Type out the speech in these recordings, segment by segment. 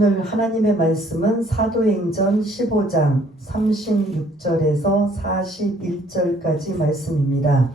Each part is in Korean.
오늘 하나님의 말씀은 사도행전 15장 36절에서 41절까지 말씀입니다.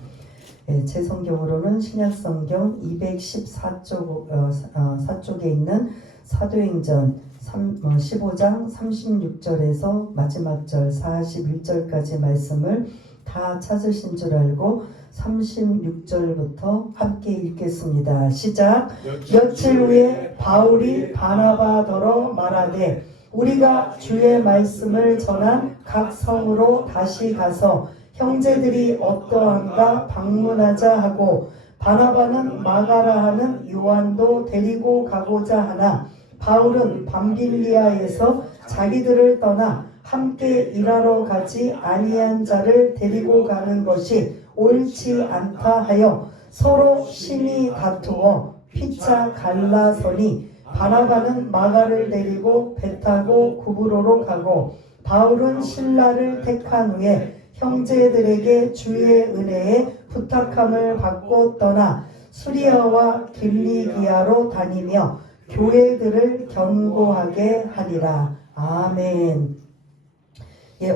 제 성경으로는 신약성경 214쪽에 있는 사도행전 15장 36절에서 마지막 절 41절까지 말씀을 다 찾으신 줄 알고 36절부터 함께 읽겠습니다. 시작. 며칠 후에 바울이 바나바더러 말하되 우리가 주의 말씀을 전한 각 성으로 다시 가서 형제들이 어떠한가 방문하자 하고 바나바는 마가라 하는 요한도 데리고 가고자 하나 바울은 밤빌리아에서 자기들을 떠나 함께 일하러 가지 아니한 자를 데리고 가는 것이 옳지 않다 하여 서로 심히 다투어 피차 갈라서니 바나바는 마가를 데리고 배 타고 구브로로 가고 바울은 실라를 택한 후에 형제들에게 주의 은혜에 부탁함을 받고 떠나 수리아와 길리기아로 다니며 교회들을 견고하게 하리라. 아멘.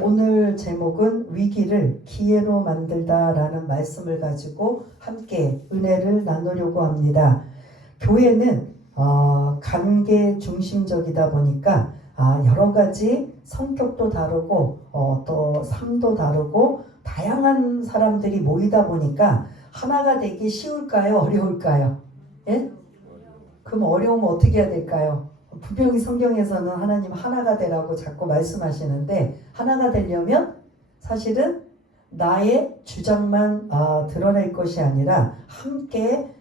오늘 제목은 위기를 기회로 만들다라는 말씀을 가지고 함께 은혜를 나누려고 합니다. 교회는 관계 중심적이다 보니까 여러 가지 성격도 다르고 또 삶도 다르고 다양한 사람들이 모이다 보니까 하나가 되기 쉬울까요? 어려울까요? 예? 그럼 어려우면 어떻게 해야 될까요? 분명히 성경에서는 하나님 하나가 되라고 자꾸 말씀하시는데 하나가 되려면 사실은 나의 주장만 드러낼 것이 아니라 함께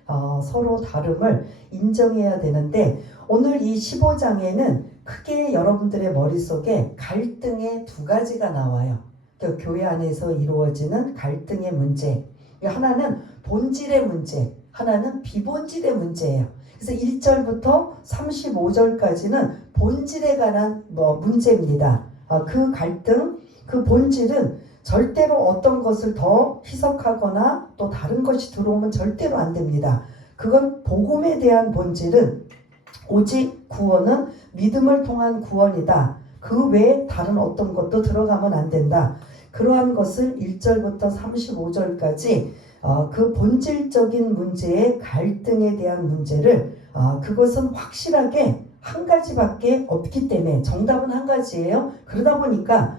서로 다름을 인정해야 되는데 오늘 이 15장에는 크게 여러분들의 머릿속에 갈등의 두 가지가 나와요. 그러니까 교회 안에서 이루어지는 갈등의 문제. 하나는 본질의 문제, 하나는 비본질의 문제예요. 그래서 1절부터 35절까지는 본질에 관한 문제입니다. 그 갈등, 그 본질은 절대로 어떤 것을 더 희석하거나 또 다른 것이 들어오면 절대로 안 됩니다. 그건 복음에 대한 본질은 오직 구원은 믿음을 통한 구원이다. 그 외에 다른 어떤 것도 들어가면 안 된다. 그러한 것을 1절부터 35절까지 그 본질적인 문제의 갈등에 대한 문제를 그것은 확실하게 한 가지밖에 없기 때문에 정답은 한 가지예요. 그러다 보니까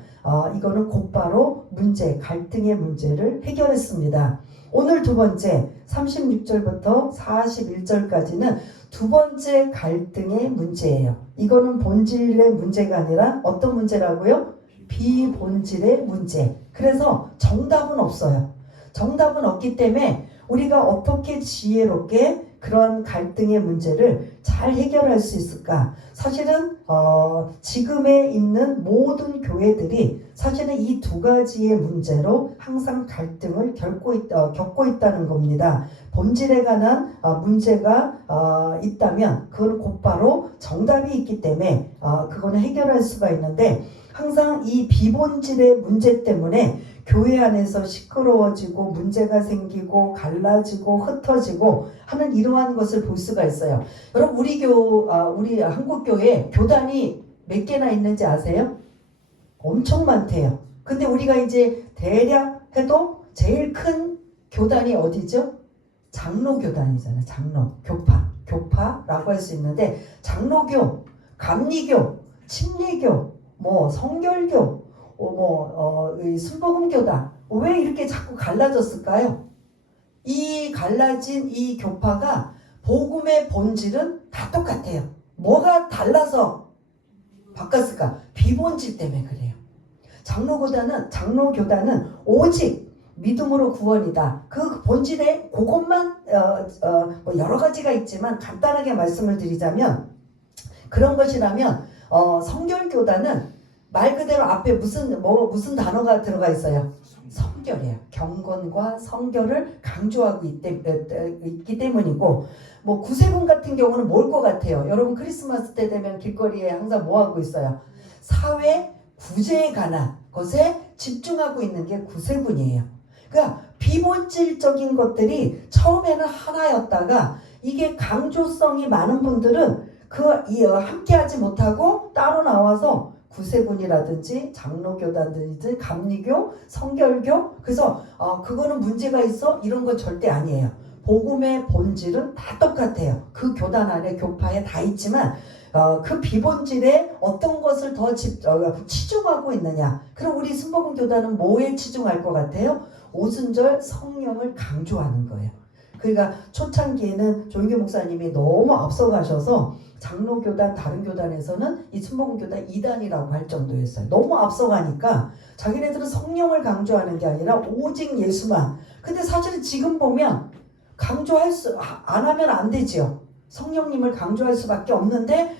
이거는 곧바로 문제, 갈등의 문제를 해결했습니다. 오늘 두 번째 36절부터 41절까지는 두 번째 갈등의 문제예요. 이거는 본질의 문제가 아니라 어떤 문제라고요? 비본질의 문제. 그래서 정답은 없어요. 정답은 없기 때문에 우리가 어떻게 지혜롭게 그런 갈등의 문제를 잘 해결할 수 있을까? 사실은 지금에 있는 모든 교회들이 사실은 이 두 가지의 문제로 항상 갈등을 겪고 있다는 겁니다. 본질에 관한 문제가 있다면 그건 곧바로 정답이 있기 때문에 그거는 해결할 수가 있는데 항상 이 비본질의 문제 때문에 교회 안에서 시끄러워지고 문제가 생기고 갈라지고 흩어지고 하는 이러한 것을 볼 수가 있어요. 여러분 우리 한국교회 교단이 몇 개나 있는지 아세요? 엄청 많대요. 근데 우리가 이제 대략 해도 제일 큰 교단이 어디죠? 장로교단이잖아요. 교파라고 할 수 있는데 장로교, 감리교, 침례교, 성결교, 순복음교다. 왜 이렇게 자꾸 갈라졌을까요? 이 갈라진 이 교파가 복음의 본질은 다 똑같아요. 뭐가 달라서 바꿨을까? 비본질 때문에 그래요. 장로교단은 오직 믿음으로 구원이다. 그 본질에 그것만 여러 가지가 있지만 간단하게 말씀을 드리자면 그런 것이라면 성결교단은 말 그대로 앞에 무슨 단어가 들어가 있어요? 성결이에요. 경건과 성결을 강조하고 있기 때문이고 구세군 같은 경우는 뭘 것 같아요? 여러분 크리스마스 때 되면 길거리에 항상 뭐 하고 있어요? 사회 구제에 관한 것에 집중하고 있는 게 구세군이에요. 그러니까 비본질적인 것들이 처음에는 하나였다가 이게 강조성이 많은 분들은 함께하지 못하고 따로 나와서 구세군이라든지 장로교단든지 감리교, 성결교, 그래서 그거는 문제가 있어 이런 건 절대 아니에요. 복음의 본질은 다 똑같아요. 그 교단 안에 교파에 다 있지만 그 비본질에 어떤 것을 더 치중하고 있느냐. 그럼 우리 순복음 교단은 뭐에 치중할 것 같아요? 오순절 성령을 강조하는 거예요. 그러니까 초창기에는 조인규 목사님이 너무 앞서가셔서 장로교단 다른 교단에서는 이 순복음교단 2단이라고 할 정도였어요. 너무 앞서가니까 자기네들은 성령을 강조하는 게 아니라 오직 예수만. 근데 사실은 지금 보면 안 하면 안 되죠. 성령님을 강조할 수밖에 없는데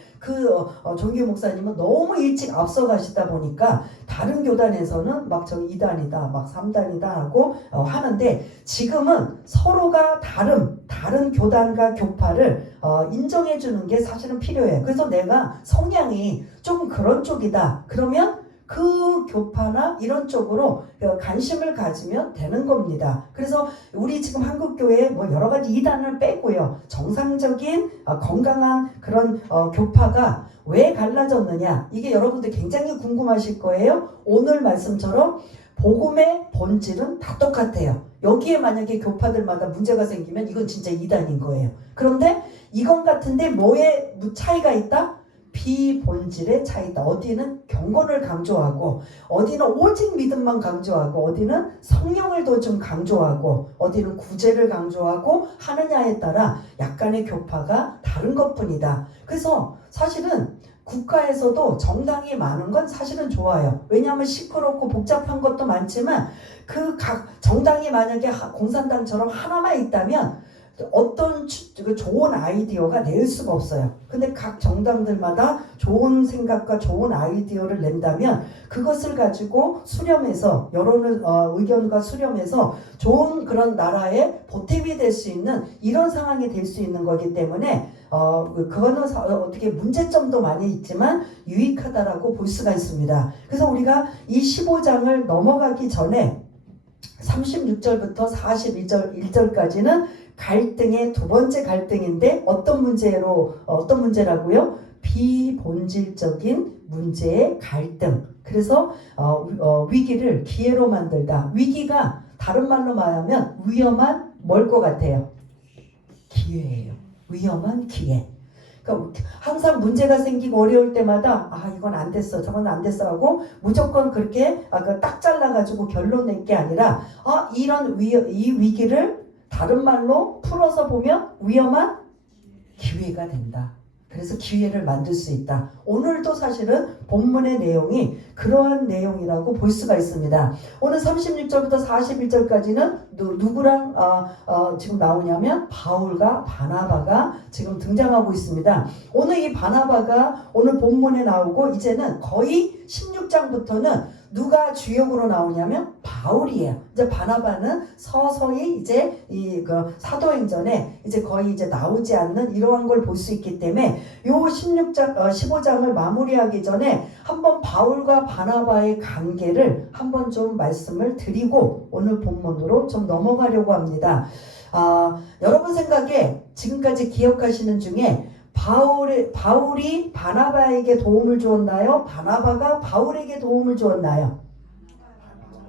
조인규 목사님은 너무 일찍 앞서가시다 보니까 다른 교단에서는 막 저 2단이다 막 3단이다 하고 하는데 지금은 서로가 다른 교단과 교파를 인정해 주는 게 사실은 필요해요. 그래서 내가 성향이 조금 그런 쪽이다 그러면 그 교파나 이런 쪽으로 관심을 가지면 되는 겁니다. 그래서 우리 지금 한국교회 뭐 여러 가지 이단을 빼고요. 정상적인 건강한 그런 교파가 왜 갈라졌느냐 이게 여러분들 굉장히 궁금하실 거예요. 오늘 말씀처럼 복음의 본질은 다 똑같아요. 여기에 만약에 교파들마다 문제가 생기면 이건 진짜 이단인 거예요. 그런데 이건 같은데 뭐에 차이가 있다? 비본질의 차이다. 어디는 경건을 강조하고 어디는 오직 믿음만 강조하고 어디는 성령을 더 좀 강조하고 어디는 구제를 강조하고 하느냐에 따라 약간의 교파가 다른 것뿐이다. 그래서 사실은 국가에서도 정당이 많은 건 사실은 좋아요. 왜냐하면 시끄럽고 복잡한 것도 많지만 그 각 정당이 만약에 공산당처럼 하나만 있다면 어떤 좋은 아이디어가 낼 수가 없어요. 근데 각 정당들마다 좋은 생각과 좋은 아이디어를 낸다면 그것을 가지고 수렴해서 여론을 의견과 수렴해서 좋은 그런 나라의 보탬이 될 수 있는 이런 상황이 될 수 있는 거기 때문에 그거는 어떻게 문제점도 많이 있지만 유익하다라고 볼 수가 있습니다. 그래서 우리가 이 15장을 넘어가기 전에 36절부터 41절까지는 갈등의 두 번째 갈등인데 어떤 문제라고요? 비본질적인 문제의 갈등. 그래서 위기를 기회로 만들다. 위기가 다른 말로 말하면 위험한 뭘 것 같아요? 기회예요. 위험한 기회. 그러니까 항상 문제가 생기고 어려울 때마다 이건 안 됐어 저건 안 됐어 하고 무조건 그렇게 딱 잘라가지고 결론 낼 게 아니라 이 위기를 다른 말로 풀어서 보면 위험한 기회가 된다. 그래서 기회를 만들 수 있다. 오늘도 사실은 본문의 내용이 그러한 내용이라고 볼 수가 있습니다. 오늘 36절부터 41절까지는 누구랑 지금 나오냐면 바울과 바나바가 지금 등장하고 있습니다. 오늘 이 바나바가 오늘 본문에 나오고 이제는 거의 16장부터는 누가 주역으로 나오냐면 바울이에요. 이제 바나바는 서서히 이제 사도행전에 이제 거의 이제 나오지 않는 이러한 걸 볼 수 있기 때문에 요 15장을 마무리하기 전에 한번 바울과 바나바의 관계를 한번 좀 말씀을 드리고 오늘 본문으로 좀 넘어가려고 합니다. 여러분 생각에 지금까지 기억하시는 중에 바울이 바나바에게 도움을 주었나요? 바나바가 바울에게 도움을 주었나요?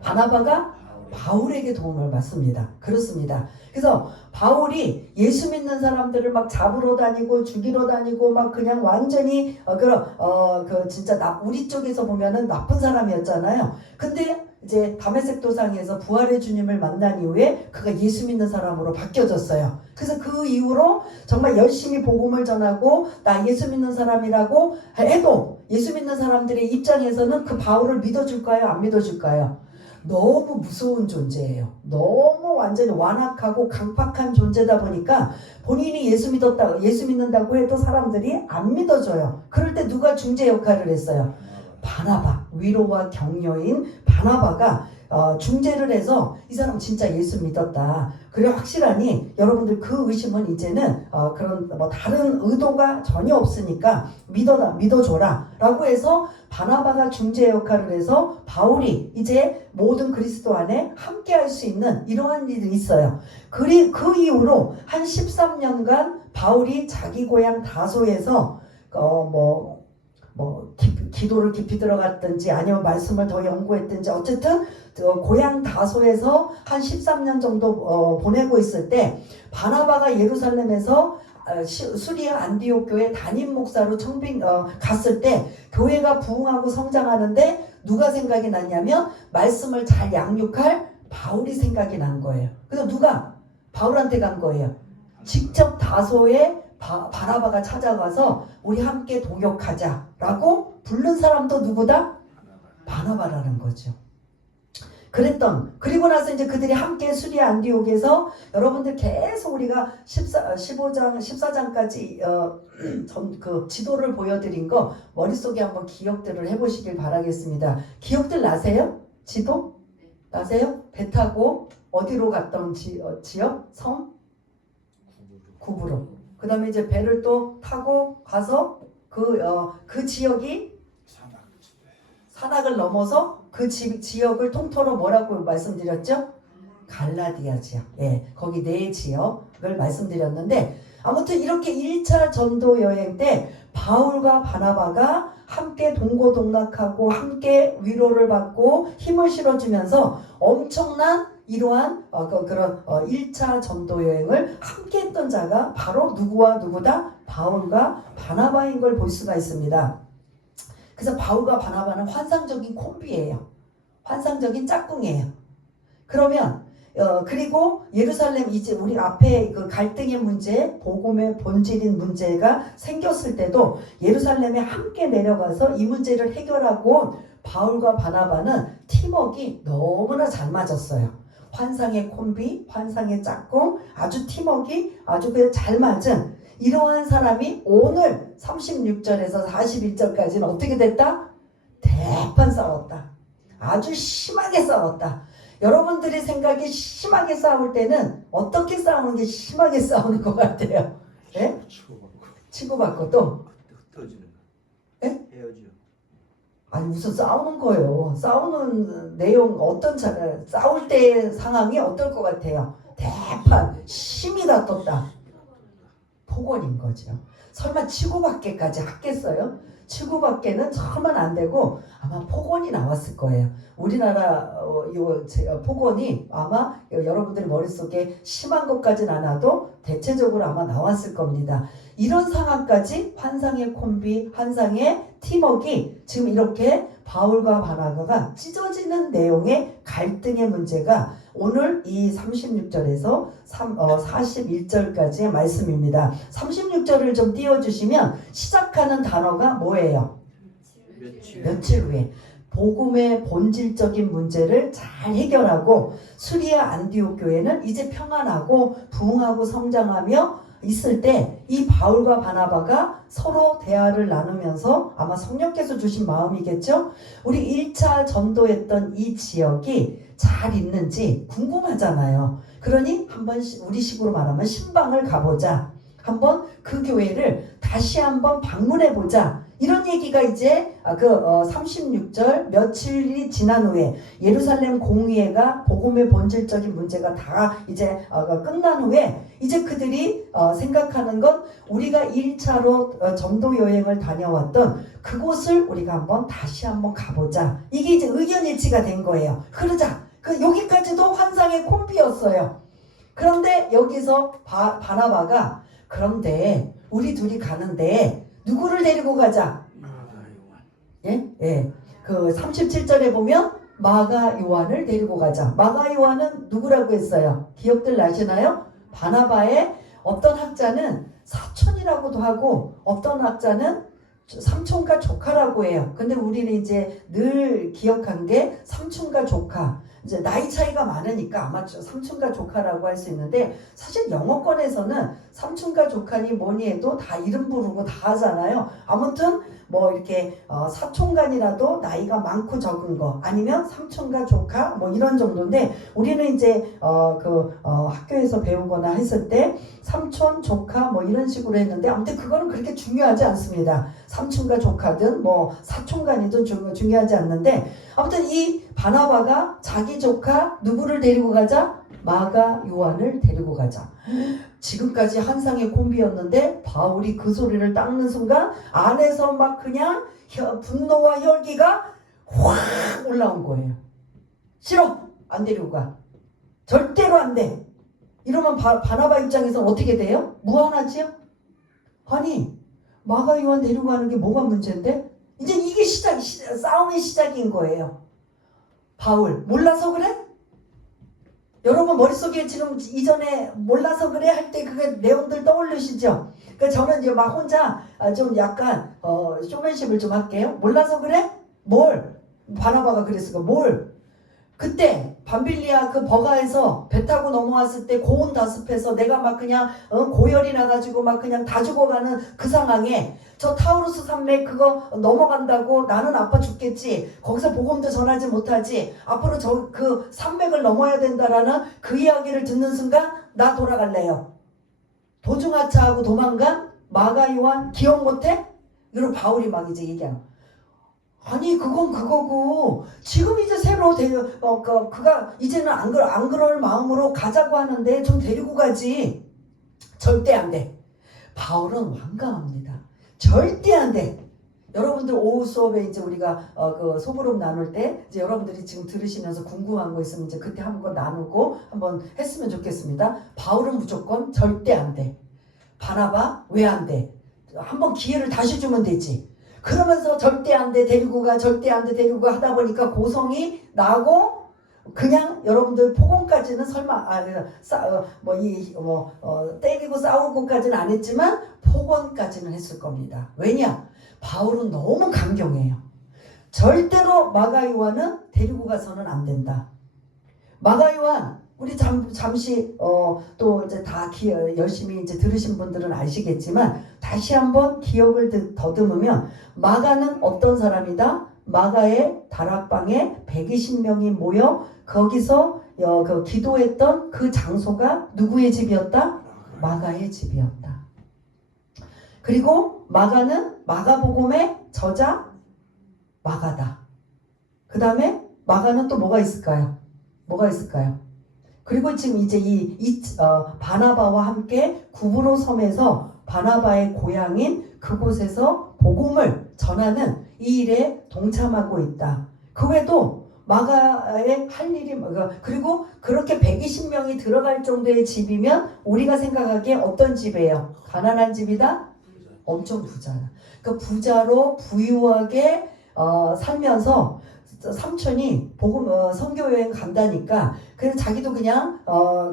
바나바가 바울에게 도움을 받습니다. 그렇습니다. 그래서 바울이 예수 믿는 사람들을 막 잡으러 다니고 죽이러 다니고 막 그냥 완전히 진짜 우리 쪽에서 보면은 나쁜 사람이었잖아요. 근데 이제 다메섹 도상에서 부활의 주님을 만난 이후에 그가 예수 믿는 사람으로 바뀌어졌어요. 그래서 그 이후로 정말 열심히 복음을 전하고 나 예수 믿는 사람이라고 해도 예수 믿는 사람들의 입장에서는 그 바울을 믿어줄까요? 안 믿어줄까요? 너무 무서운 존재예요. 너무 완전히 완악하고 강팍한 존재다 보니까 본인이 예수 믿는다고 해도 사람들이 안 믿어줘요. 그럴 때 누가 중재 역할을 했어요? 바나바, 위로와 격려인 바나바가 중재를 해서 이 사람 진짜 예수 믿었다. 그래 확실하니 여러분들 그 의심은 이제는 그런 다른 의도가 전혀 없으니까 믿어줘라 라고 해서 바나바가 중재 역할을 해서 바울이 이제 모든 그리스도 안에 함께 할 수 있는 이러한 일이 있어요. 그 이후로 한 13년간 바울이 자기 고향 다소에서 기도를 깊이 들어갔든지 아니면 말씀을 더 연구했든지 어쨌든 고향 다소에서 한 13년 정도 보내고 있을 때 바나바가 예루살렘에서 수리아 안디옥 교회 담임 목사로 갔을 때 교회가 부흥하고 성장하는데 누가 생각이 났냐면 말씀을 잘 양육할 바울이 생각이 난 거예요. 그래서 누가 바울한테 간 거예요. 직접 다소에 바나바가 찾아가서 우리 함께 동역하자라고 부른 사람도 누구다? 바나바라는 거죠. 그리고 나서 이제 그들이 함께 수리아 안디옥에서 여러분들 계속 우리가 15장, 14장까지 그 지도를 보여드린 거 머릿속에 한번 기억들을 해보시길 바라겠습니다. 기억들 나세요? 지도? 나세요? 배 타고 어디로 갔던 지역? 섬? 구부로. 그 다음에 이제 배를 또 타고 가서 그 지역이 산악을 넘어서 그 지역을 통틀어 뭐라고 말씀드렸죠? 갈라디아 지역. 예, 거기 네 지역을 말씀드렸는데 아무튼 이렇게 1차 전도 여행 때 바울과 바나바가 함께 동고동락하고 함께 위로를 받고 힘을 실어주면서 엄청난 이러한 그런 1차 전도 여행을 함께 했던 자가 바로 누구와 누구다? 바울과 바나바인 걸 볼 수가 있습니다. 그래서 바울과 바나바는 환상적인 콤비예요. 환상적인 짝꿍이에요. 그러면 그리고 예루살렘 이제 우리 앞에 그 갈등의 문제, 복음의 본질인 문제가 생겼을 때도 예루살렘에 함께 내려가서 이 문제를 해결하고 바울과 바나바는 팀워크가 너무나 잘 맞았어요. 환상의 콤비, 환상의 짝꿍, 아주 팀워크가 아주 그냥 잘 맞은 이러한 사람이 오늘 36절에서 41절까지는 어떻게 됐다? 대판 싸웠다. 아주 심하게 싸웠다. 여러분들이 생각이 심하게 싸울 때는 어떻게 싸우는 게 심하게 싸우는 것 같아요? 예? 치고받고 또? 흩어지는 거. 예? 헤어져. 아니 무슨 싸우는 거예요. 싸우는 내용 싸울 때의 상황이 어떨 것 같아요? 대판 심히 다퉜다. 폭언인 거죠. 설마 치고받기까지 하겠어요? 치고받기는 처음은 안 되고 아마 폭언이 나왔을 거예요. 우리나라 폭언이 아마 여러분들의 머릿속에 심한 것까지는 않아도 대체적으로 아마 나왔을 겁니다. 이런 상황까지 환상의 콤비, 환상의 팀워크가 지금 이렇게 바울과 바나바가 찢어지는 내용의 갈등의 문제가 오늘 이 36절에서 41절까지의 말씀입니다. 36절을 좀 띄워주시면 시작하는 단어가 뭐예요? 며칠 후에. 복음의 본질적인 문제를 잘 해결하고 수리아 안디옥 교회는 이제 평안하고 부흥하고 성장하며 있을 때 이 바울과 바나바가 서로 대화를 나누면서 아마 성령께서 주신 마음이겠죠? 우리 1차 전도했던 이 지역이 잘 있는지 궁금하잖아요. 그러니 한번 우리 식으로 말하면 신방을 가보자. 한번 그 교회를 다시 한번 방문해보자. 이런 얘기가 이제 36절 며칠이 지난 후에 예루살렘 공의회가 복음의 본질적인 문제가 다 이제 끝난 후에 이제 그들이 생각하는 건 우리가 1차로 전도 여행을 다녀왔던 그곳을 우리가 다시 한번 가보자. 이게 이제 의견 일치가 된 거예요. 그러자. 여기까지도 환상의 콤비였어요. 그런데 여기서 바나바가 그런데 우리 둘이 가는데 누구를 데리고 가자? 예? 예. 그 37절에 보면 마가 요한을 데리고 가자. 마가 요한은 누구라고 했어요? 기억들 나시나요? 바나바의 어떤 학자는 사촌이라고도 하고 어떤 학자는 삼촌과 조카라고 해요. 근데 우리는 이제 늘 기억한 게 삼촌과 조카. 이제 나이 차이가 많으니까 아마 삼촌과 조카라고 할 수 있는데 사실 영어권에서는 삼촌과 조카니 뭐니 해도 다 이름 부르고 다 하잖아요. 아무튼 뭐 이렇게 사촌간이라도 나이가 많고 적은 거 아니면 삼촌과 조카 뭐 이런 정도인데 우리는 이제 학교에서 배우거나 했을 때 삼촌 조카 뭐 이런 식으로 했는데 아무튼 그거는 그렇게 중요하지 않습니다. 삼촌과 조카든 뭐 사촌간이든 중요하지 않는데 아무튼 이 바나바가 자기 조카 누구를 데리고 가자? 마가 요한을 데리고 가자. 지금까지 한상의 콤비였는데 바울이 그 소리를 닦는 순간 안에서 막 그냥 분노와 혈기가 확 올라온 거예요. 싫어! 안 데리고 가. 절대로 안 돼. 이러면 바나바 입장에서는 어떻게 돼요? 무한하지요? 아니 마가 요한 데리고 가는 게 뭐가 문제인데? 이제 이게 싸움의 시작인 거예요. 바울 몰라서 그래? 여러분 머릿속에 지금 이전에 몰라서 그래 할 때 그게 내용들 떠올리시죠? 그러니까 저는 이제 막 혼자 좀 약간 쇼맨십을 좀 할게요. 몰라서 그래? 뭘? 바나바가 그랬을까? 뭘? 그때 밤빌리아 그 버가에서 배 타고 넘어왔을 때 고온 다습해서 내가 막 그냥 고열이 나가지고 막 그냥 다 죽어가는 그 상황에 저 타우루스 산맥 그거 넘어간다고 나는 아파 죽겠지. 거기서 복음도 전하지 못하지. 앞으로 그 산맥을 넘어야 된다라는 그 이야기를 듣는 순간 나 돌아갈래요. 도중하차하고 도망간 마가 요한 기억 못해? 이러고 바울이 막 이제 얘기하는. 아니 그건 그거고 지금 이제 새로 그가 이제는 안 그럴 마음으로 가자고 하는데 좀 데리고 가지. 절대 안 돼. 바울은 완강합니다. 절대 안 돼. 여러분들 오후 수업에 이제 우리가 그 소그룹 나눌 때 이제 여러분들이 지금 들으시면서 궁금한 거 있으면 이제 그때 한번 나누고 한번 했으면 좋겠습니다. 바울은 무조건 절대 안 돼. 바나바 왜 안 돼? 한번 기회를 다시 주면 되지. 그러면서 절대 안 돼 데리고 가 절대 안 돼 데리고 가 하다 보니까 고성이 나고 그냥 여러분들 폭언까지는 설마 때리고 싸우고까지는 안 했지만 폭언까지는 했을 겁니다. 왜냐? 바울은 너무 강경해요. 절대로 마가 요한은 데리고 가서는 안 된다. 마가 요한 우리 잠시 또 이제 다 열심히 이제 들으신 분들은 아시겠지만 다시 한번 기억을 더듬으면 마가는 어떤 사람이다? 마가의 다락방에 120명이 모여 거기서 그 기도했던 그 장소가 누구의 집이었다? 마가의 집이었다. 그리고 마가는 마가복음의 저자 마가다. 그 다음에 마가는 또 뭐가 있을까요? 뭐가 있을까요? 그리고 지금 이제 바나바와 함께 구브로 섬에서 바나바의 고향인 그곳에서 복음을 전하는 이 일에 동참하고 있다. 그 외에도 마가의 할 일이 그리고 그렇게 120명이 들어갈 정도의 집이면 우리가 생각하기에 어떤 집이에요? 가난한 집이다? 엄청 부자다. 그러니까 부자로 부유하게 살면서 삼촌이 선교 여행 간다니까 그래서 자기도 그냥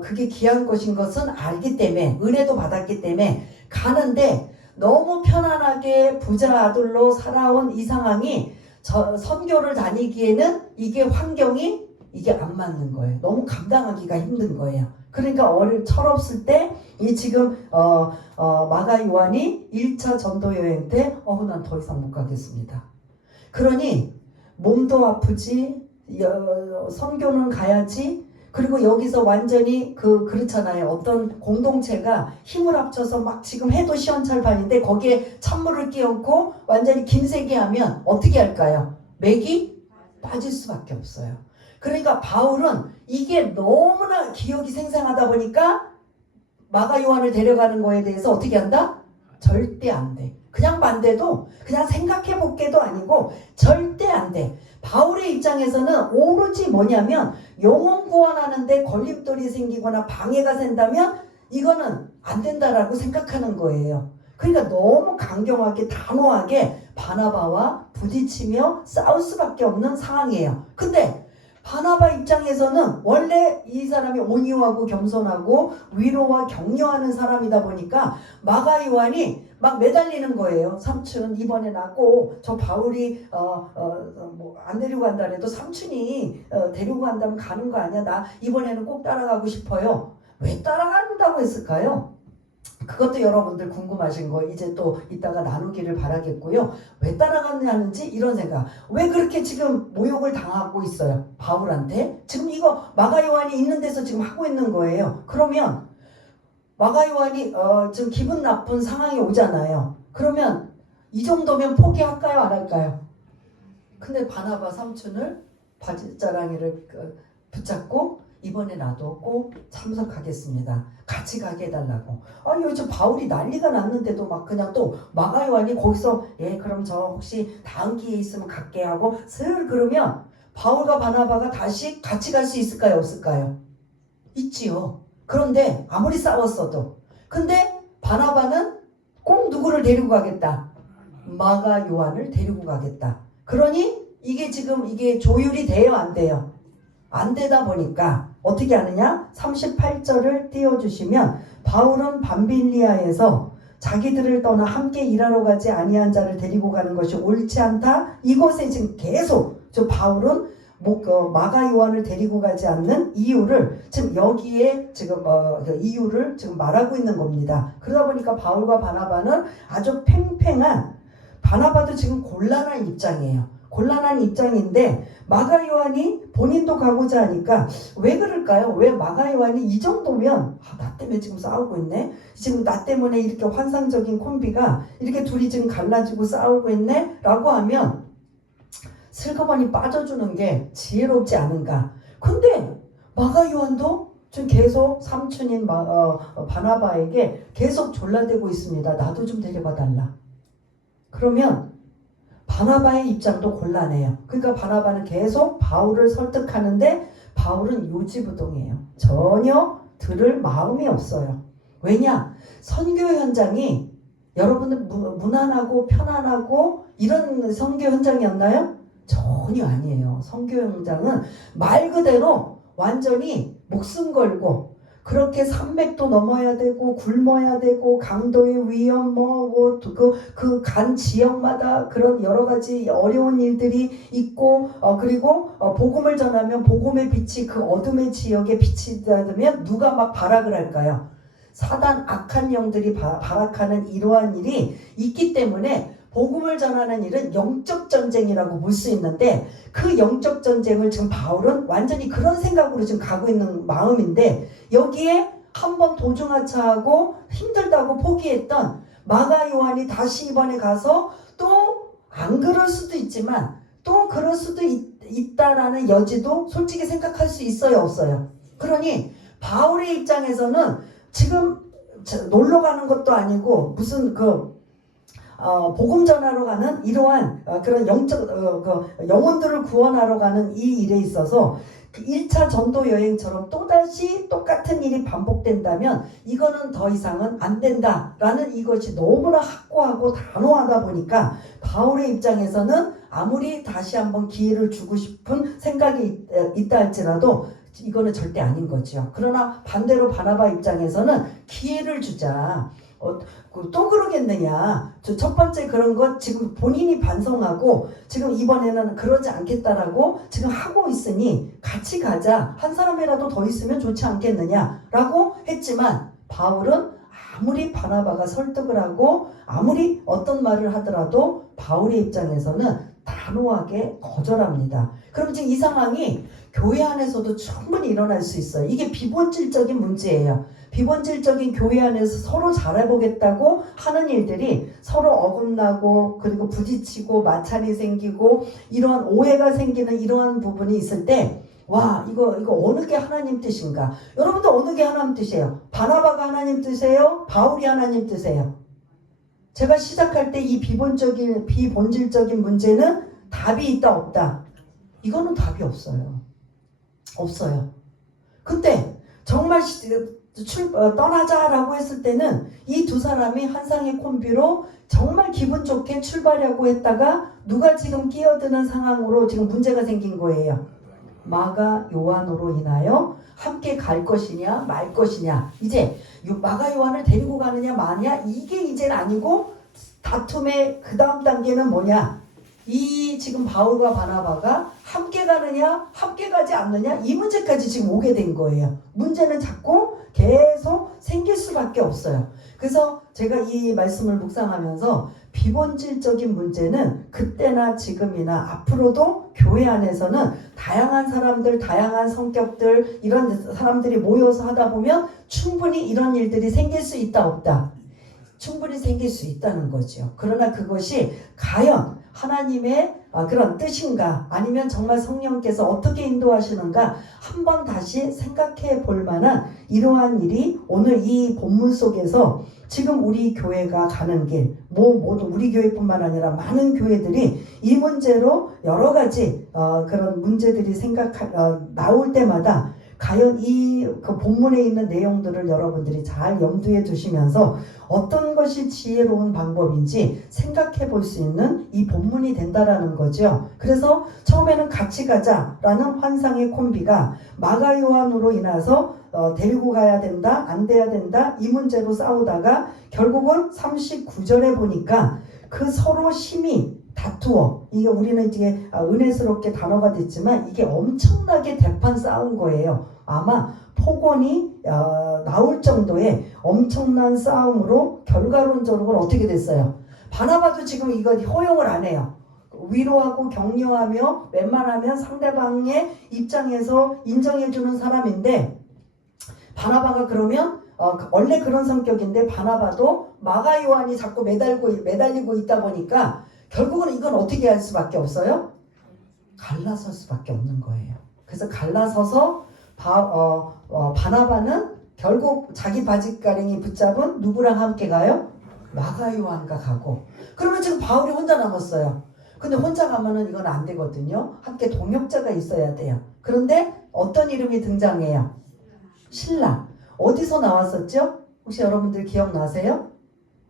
그게 귀한 것인 것은 알기 때문에 은혜도 받았기 때문에 가는데 너무 편안하게 부자 아들로 살아온 이 상황이 선교를 다니기에는 이게 환경이 이게 안 맞는 거예요. 너무 감당하기가 힘든 거예요. 그러니까 철없을 때 이 지금 마가 요한이 1차 전도 여행 때 난 더 이상 못 가겠습니다. 그러니 몸도 아프지 선교는 가야지. 그리고 여기서 완전히 그렇잖아요. 어떤 공동체가 힘을 합쳐서 막 지금 해도 시원철반인데 거기에 찬물을 끼얹고 완전히 김세기 하면 어떻게 할까요? 맥이 빠질 수밖에 없어요. 그러니까 바울은 이게 너무나 기억이 생생하다 보니까 마가 요한을 데려가는 거에 대해서 어떻게 한다? 절대 안 돼. 그냥 반대도 그냥 생각해 볼게도 아니고 절대 안 돼. 바울의 입장에서는 오로지 뭐냐면 영혼 구원하는데 걸림돌이 생기거나 방해가 생다면 이거는 안 된다라고 생각하는 거예요. 그러니까 너무 강경하게 단호하게 바나바와 부딪히며 싸울 수밖에 없는 상황이에요. 근데 바나바 입장에서는 원래 이 사람이 온유하고 겸손하고 위로와 격려하는 사람이다 보니까 마가 요한이 막 매달리는 거예요. 삼촌 이번에 나 꼭 저 바울이 안 데리고 간다 해도 삼촌이 데리고 간다면 가는 거 아니야. 나 이번에는 꼭 따라가고 싶어요. 왜 따라간다고 했을까요? 그것도 여러분들 궁금하신 거 이제 또 이따가 나누기를 바라겠고요. 왜 따라갔냐는지 이런 생각. 왜 그렇게 지금 모욕을 당하고 있어요? 바울한테? 지금 이거 마가 요한이 있는 데서 지금 하고 있는 거예요. 그러면 마가 요한이 지금 기분 나쁜 상황이 오잖아요. 그러면 이 정도면 포기할까요? 안 할까요? 근데 바나바 삼촌을 바지자랑이를 붙잡고 이번에 나도 꼭 참석하겠습니다. 같이 가게 해달라고. 아니 요즘 바울이 난리가 났는데도 막 그냥 또 마가 요한이 거기서 그럼 저 혹시 다음 기회에 있으면 갈게 하고 슬 그러면 바울과 바나바가 다시 같이 갈 수 있을까요? 없을까요? 있지요. 그런데 아무리 싸웠어도 근데 바나바는 꼭 누구를 데리고 가겠다. 마가 요한을 데리고 가겠다. 그러니 이게 지금 이게 조율이 돼요? 안 돼요? 안 되다 보니까 어떻게 하느냐? 38절을 띄워주시면 바울은 밤빌리아에서 자기들을 떠나 함께 일하러 가지 아니한 자를 데리고 가는 것이 옳지 않다. 이곳에 지금 계속 저 바울은 마가 요한을 데리고 가지 않는 이유를 지금 여기에 지금 이유를 지금 말하고 있는 겁니다. 그러다 보니까 바울과 바나바는 아주 팽팽한 바나바도 지금 곤란한 입장이에요. 곤란한 입장인데 마가 요한이 본인도 가고자 하니까 왜 그럴까요? 왜 마가 요한이 이 정도면 나 때문에 지금 싸우고 있네. 지금 나 때문에 이렇게 환상적인 콤비가 이렇게 둘이 지금 갈라지고 싸우고 있네 라고 하면 슬그머니 빠져주는 게 지혜롭지 않은가. 근데 마가 요한도 지금 계속 삼촌인 바나바에게 계속 졸라대고 있습니다. 나도 좀 데려가 달라. 그러면 바나바의 입장도 곤란해요. 그러니까 바나바는 계속 바울을 설득하는데 바울은 요지부동이에요. 전혀 들을 마음이 없어요. 왜냐? 선교 현장이 여러분들 무난하고 편안하고 이런 선교 현장이었나요? 전혀 아니에요. 선교 현장은 말 그대로 완전히 목숨 걸고 그렇게 산맥도 넘어야 되고 굶어야 되고 강도의 위험 그 간 지역마다 그런 여러 가지 어려운 일들이 있고 그리고 복음을 전하면 복음의 빛이 그 어둠의 지역에 빛이 닿으면 누가 막 발악을 할까요? 사단 악한 영들이 발악하는 이러한 일이 있기 때문에 복음을 전하는 일은 영적 전쟁이라고 볼 수 있는데 그 영적 전쟁을 지금 바울은 완전히 그런 생각으로 지금 가고 있는 마음인데 여기에 한번 도중하차하고 힘들다고 포기했던 마가 요한이 다시 이번에 가서 또 안 그럴 수도 있지만 또 그럴 수도 있다라는 여지도 솔직히 생각할 수 있어요? 없어요? 그러니 바울의 입장에서는 지금 놀러 가는 것도 아니고 무슨 복음 전하러 가는 이러한 그런 영적 영혼들을 구원하러 가는 이 일에 있어서 그 1차 전도 여행처럼 또다시 똑같은 일이 반복된다면 이거는 더 이상은 안 된다라는 이것이 너무나 확고하고 단호하다 보니까 바울의 입장에서는 아무리 다시 한번 기회를 주고 싶은 생각이 있다 할지라도 이거는 절대 아닌 거죠. 그러나 반대로 바나바 입장에서는 기회를 주자. 또 그러겠느냐. 첫 번째 그런 것 지금 본인이 반성하고 지금 이번에는 그러지 않겠다라고 지금 하고 있으니 같이 가자. 한 사람이라도 더 있으면 좋지 않겠느냐라고 했지만 바울은 아무리 바나바가 설득을 하고 아무리 어떤 말을 하더라도 바울의 입장에서는 단호하게 거절합니다. 그럼 지금 이 상황이 교회 안에서도 충분히 일어날 수 있어요. 이게 비본질적인 문제예요. 비본질적인 교회 안에서 서로 잘해보겠다고 하는 일들이 서로 어긋나고 그리고 부딪히고 마찰이 생기고 이러한 오해가 생기는 이러한 부분이 있을 때 와 이거 어느 게 하나님 뜻인가? 여러분들 어느 게 하나님 뜻이에요? 바나바가 하나님 뜻이에요? 바울이 하나님 뜻이에요? 제가 시작할 때 이 비본질적인 문제는 답이 있다 없다? 이거는 답이 없어요. 없어요. 근데 정말 떠나자라고 했을 때는 이 두 사람이 한상의 콤비로 정말 기분 좋게 출발하고 했다가 누가 지금 끼어드는 상황으로 지금 문제가 생긴 거예요. 마가 요한으로 인하여 함께 갈 것이냐 말 것이냐. 이제 마가 요한을 데리고 가느냐 마느냐 이게 이제는 아니고 다툼의 그 다음 단계는 뭐냐. 이 지금 바울과 바나바가 함께 가느냐 함께 가지 않느냐 이 문제까지 지금 오게 된 거예요. 문제는 자꾸 계속 생길 수밖에 없어요. 그래서 제가 이 말씀을 묵상하면서 비본질적인 문제는 그때나 지금이나 앞으로도 교회 안에서는 다양한 사람들, 다양한 성격들 이런 사람들이 모여서 하다 보면 충분히 이런 일들이 생길 수 있다 없다? 충분히 생길 수 있다는 거죠. 그러나 그것이 과연 하나님의 그런 뜻인가, 아니면 정말 성령께서 어떻게 인도하시는가 한번 다시 생각해 볼 만한 이러한 일이 오늘 이 본문 속에서 지금 우리 교회가 가는 길, 모두 우리 교회뿐만 아니라 많은 교회들이 이 문제로 여러 가지 그런 문제들이 나올 때마다 과연 그 본문에 있는 내용들을 여러분들이 잘 염두에 두시면서 어떤 것이 지혜로운 방법인지 생각해 볼 수 있는 이 본문이 된다라는 거죠. 그래서 처음에는 같이 가자라는 환상의 콤비가 마가 요한으로 인해서 데리고 가야 된다, 안 돼야 된다, 이 문제로 싸우다가 결국은 39절에 보니까 그 서로 심히 다투어, 이게 우리는 이게 은혜스럽게 단어가 됐지만 이게 엄청나게 대판 싸운 거예요. 아마 폭언이 나올 정도의 엄청난 싸움으로 결과론적으로 어떻게 됐어요? 바나바도 지금 이거 허용을 안 해요. 위로하고 격려하며 웬만하면 상대방의 입장에서 인정해주는 사람인데, 바나바가 그러면 원래 그런 성격인데 바나바도 마가 요한이 자꾸 매달리고 있다 보니까 결국은 이건 어떻게 할 수밖에 없어요? 갈라설 수밖에 없는 거예요. 그래서 갈라서서 바나바는 결국 자기 바짓가랑이 붙잡은 누구랑 함께 가요? 마가 요한과 가고. 그러면 지금 바울이 혼자 남았어요. 근데 혼자 가면은 이건 안 되거든요. 함께 동역자가 있어야 돼요. 그런데 어떤 이름이 등장해요? 신라. 어디서 나왔었죠? 혹시 여러분들 기억나세요?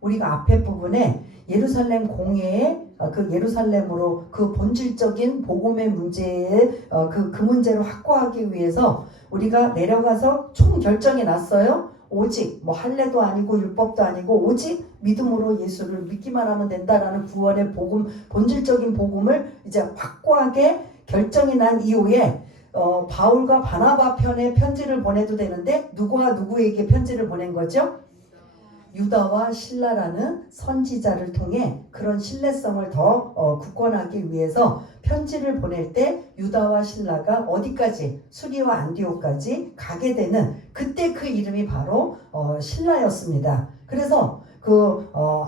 우리가 앞에 부분에 예루살렘 공회에 그 예루살렘으로 그 본질적인 복음의 문제에 그 문제를 확고하기 위해서 우리가 내려가서 총 결정이 났어요. 오직 할례도 아니고 율법도 아니고 오직 믿음으로 예수를 믿기만 하면 된다라는 구원의 복음, 본질적인 복음을 이제 확고하게 결정이 난 이후에 바울과 바나바 편에 편지를 보내도 되는데 누구와 누구에게 편지를 보낸 거죠? 유다와 실라라는 선지자를 통해 그런 신뢰성을 더 굳건하기 위해서 편지를 보낼 때 유다와 실라가 어디까지? 수리와 안디옥까지 가게 되는, 그때 그 이름이 바로 실라였습니다. 그래서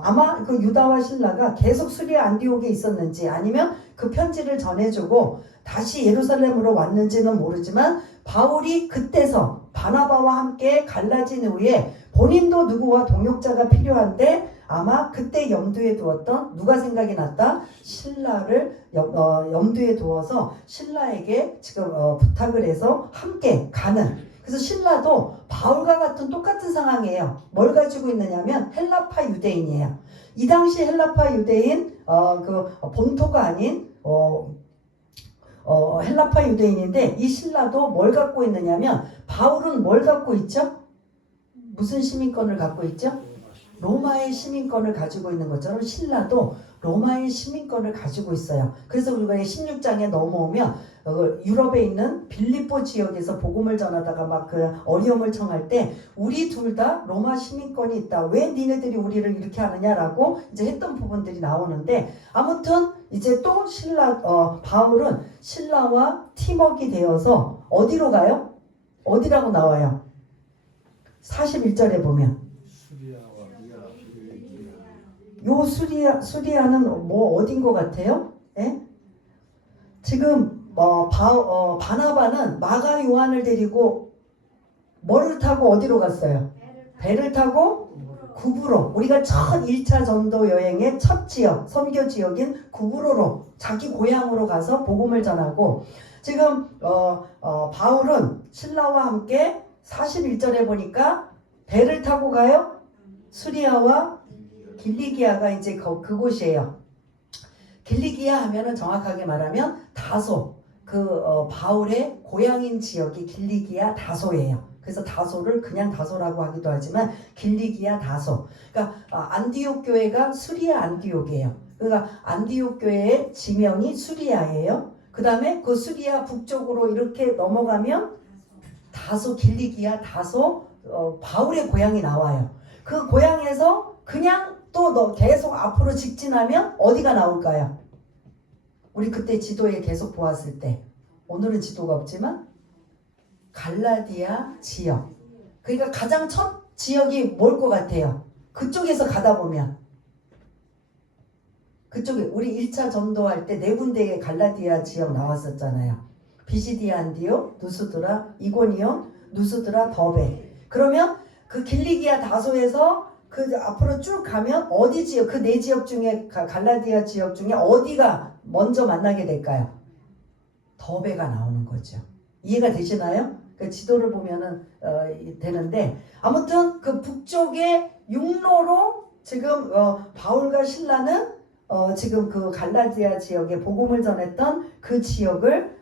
아마 그 유다와 실라가 계속 수리와 안디옥에 있었는지 아니면 그 편지를 전해주고 다시 예루살렘으로 왔는지는 모르지만 바울이 그때서 바나바와 함께 갈라진 후에 본인도 누구와 동역자가 필요한데 아마 그때 염두에 두었던, 누가 생각이 났다? 신라를 염두에 두어서 신라에게 지금 부탁을 해서 함께 가는. 그래서 신라도 바울과 같은 똑같은 상황이에요. 뭘 가지고 있느냐면 헬라파 유대인이에요. 이 당시 헬라파 유대인 그 본토가 아닌 헬라파 유대인인데 이 신라도 뭘 갖고 있느냐면, 바울은 뭘 갖고 있죠? 무슨 시민권을 갖고 있죠? 로마의 시민권을 가지고 있는 것처럼 신라도 로마의 시민권을 가지고 있어요. 그래서 우리가 16장에 넘어오면 유럽에 있는 빌립보 지역에서 복음을 전하다가 막 그 어려움을 청할 때 우리 둘 다 로마 시민권이 있다. 왜 니네들이 우리를 이렇게 하느냐라고 이제 했던 부분들이 나오는데, 아무튼 이제 또 바울은 신라와 팀워크가 되어서 어디로 가요? 어디라고 나와요? 41절에 보면 요 수리아는 어딘 것 같아요? 예? 지금 바나바는 마가 요한을 데리고 뭐를 타고 어디로 갔어요? 배를 타고 구브로, 우리가 첫 1차 전도 여행의 첫 지역, 선교 지역인 구브로로, 자기 고향으로 가서 복음을 전하고, 지금 바울은 신라와 함께 41절에 보니까 배를 타고 가요. 수리아와 길리기아가 이제 그곳이에요. 길리기아 하면은 정확하게 말하면 다소, 바울의 고향인 지역이 길리기아 다소예요. 그래서 다소를 그냥 다소라고 하기도 하지만 길리기아 다소. 그러니까 안디옥 교회가 수리아 안디옥이에요. 그러니까 안디옥 교회의 지명이 수리아예요. 그 다음에 그 수리아 북쪽으로 이렇게 넘어가면 다소, 길리기아 다소, 바울의 고향이 나와요. 그 고향에서 그냥 또 계속 앞으로 직진하면 어디가 나올까요? 우리 그때 지도에 계속 보았을 때, 오늘은 지도가 없지만 갈라디아 지역. 그러니까 가장 첫 지역이 뭘 것 같아요? 그쪽에서 가다 보면, 그쪽에 우리 1차 전도할 때 네 군데의 갈라디아 지역 나왔었잖아요. 비시디아, 안디오, 누스드라, 이고니온, 누스드라, 더베. 그러면 그 길리기아 다소에서 그 앞으로 쭉 가면 어디 지역, 그 네 지역 중에 갈라디아 지역 중에 어디가 먼저 만나게 될까요? 더베가 나오는 거죠. 이해가 되시나요? 그 지도를 보면은 되는데, 아무튼 그 북쪽의 육로로 지금 바울과 실라는 지금 그 갈라디아 지역에 복음을 전했던 그 지역을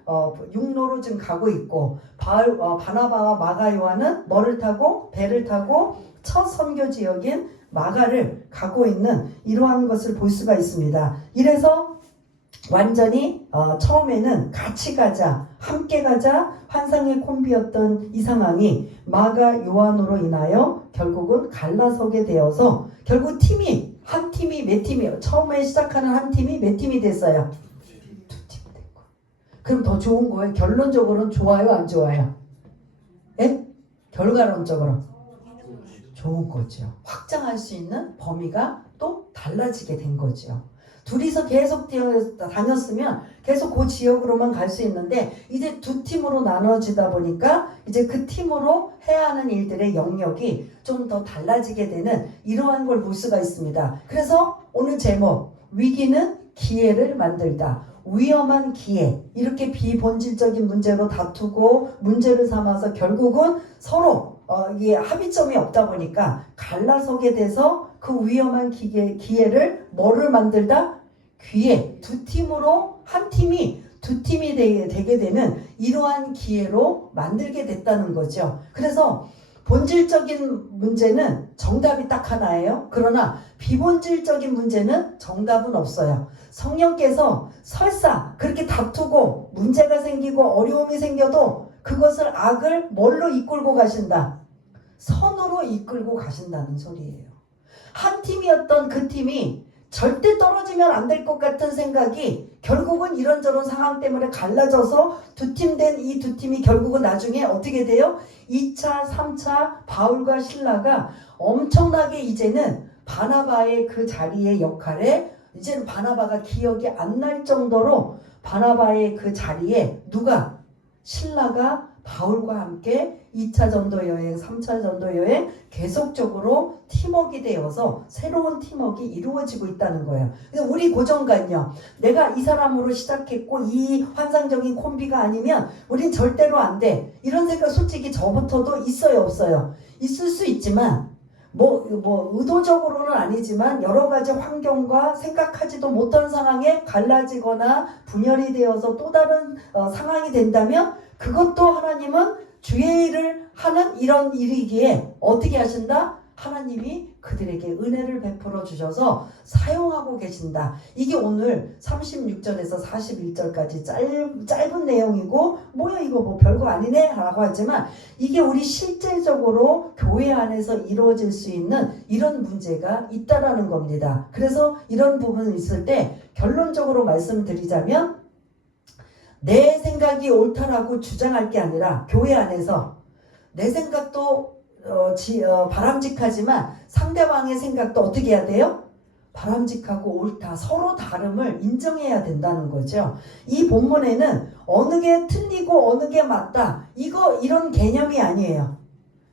육로로 지금 가고 있고, 바나바와 마가 요한은 뭐를 타고? 배를 타고 첫 선교 지역인 마가를 가고 있는 이러한 것을 볼 수가 있습니다. 이래서 완전히 처음에는 같이 가자, 함께 가자 환상의 콤비였던 이 상황이 마가 요한으로 인하여 결국은 갈라서게 되어서 결국 팀이 한 팀이 몇 팀이에요? 처음에 시작하는 한 팀이 몇 팀이 됐어요? 두 팀이 됐고. 그럼 더 좋은 거예요? 결론적으로는 좋아요, 안 좋아요? 예? 결과론적으로 좋은 거죠. 확장할 수 있는 범위가 또 달라지게 된 거죠. 둘이서 계속 다녔으면 계속 그 지역으로만 갈 수 있는데, 이제 두 팀으로 나눠지다 보니까 이제 그 팀으로 해야 하는 일들의 영역이 좀 더 달라지게 되는 이러한 걸 볼 수가 있습니다. 그래서 오늘 제목, 위기는 기회를 만들다. 위험한 기회, 이렇게 비본질적인 문제로 다투고 문제를 삼아서 결국은 서로 이게 합의점이 없다 보니까 갈라서게 돼서 그 위험한 기회를 뭐를 만들다? 기회, 두 팀으로 한 팀이 두 팀이 되게 되는 이러한 기회로 만들게 됐다는 거죠. 그래서 본질적인 문제는 정답이 딱 하나예요. 그러나 비본질적인 문제는 정답은 없어요. 성령께서 설사 그렇게 다투고 문제가 생기고 어려움이 생겨도 그것을 악을 뭘로 이끌고 가신다? 선으로 이끌고 가신다는 소리예요. 한 팀이었던 그 팀이 절대 떨어지면 안 될 것 같은 생각이 결국은 이런저런 상황 때문에 갈라져서 두 팀 된 이 두 팀이 결국은 나중에 어떻게 돼요? 2차, 3차 바울과 실라가 엄청나게 이제는 바나바의 그 자리의 역할에 이제는 바나바가 기억이 안 날 정도로 바나바의 그 자리에 누가? 실라가 바울과 함께 2차 전도 여행, 3차 전도 여행 계속적으로 팀워크가 되어서 새로운 팀워크가 이루어지고 있다는 거예요. 그래서 우리 고정관념, 내가 이 사람으로 시작했고 이 환상적인 콤비가 아니면 우린 절대로 안 돼. 이런 생각 솔직히 저부터도 있어요, 없어요? 있을 수 있지만 뭐 의도적으로는 아니지만 여러 가지 환경과 생각하지도 못한 상황에 갈라지거나 분열이 되어서 또 다른 상황이 된다면 그것도 하나님은 주의 일을 하는 이런 일이기에 어떻게 하신다? 하나님이 그들에게 은혜를 베풀어 주셔서 사용하고 계신다. 이게 오늘 36절에서 41절까지 짧은 내용이고 뭐야 이거 뭐 별거 아니네 라고 하지만 이게 우리 실제적으로 교회 안에서 이루어질 수 있는 이런 문제가 있다라는 겁니다. 그래서 이런 부분이 있을 때 결론적으로 말씀드리자면 내 생각이 옳다라고 주장할 게 아니라 교회 안에서 내 생각도 바람직하지만 상대방의 생각도 어떻게 해야 돼요? 바람직하고 옳다. 서로 다름을 인정해야 된다는 거죠. 이 본문에는 어느 게 틀리고 어느 게 맞다. 이런 개념이 아니에요.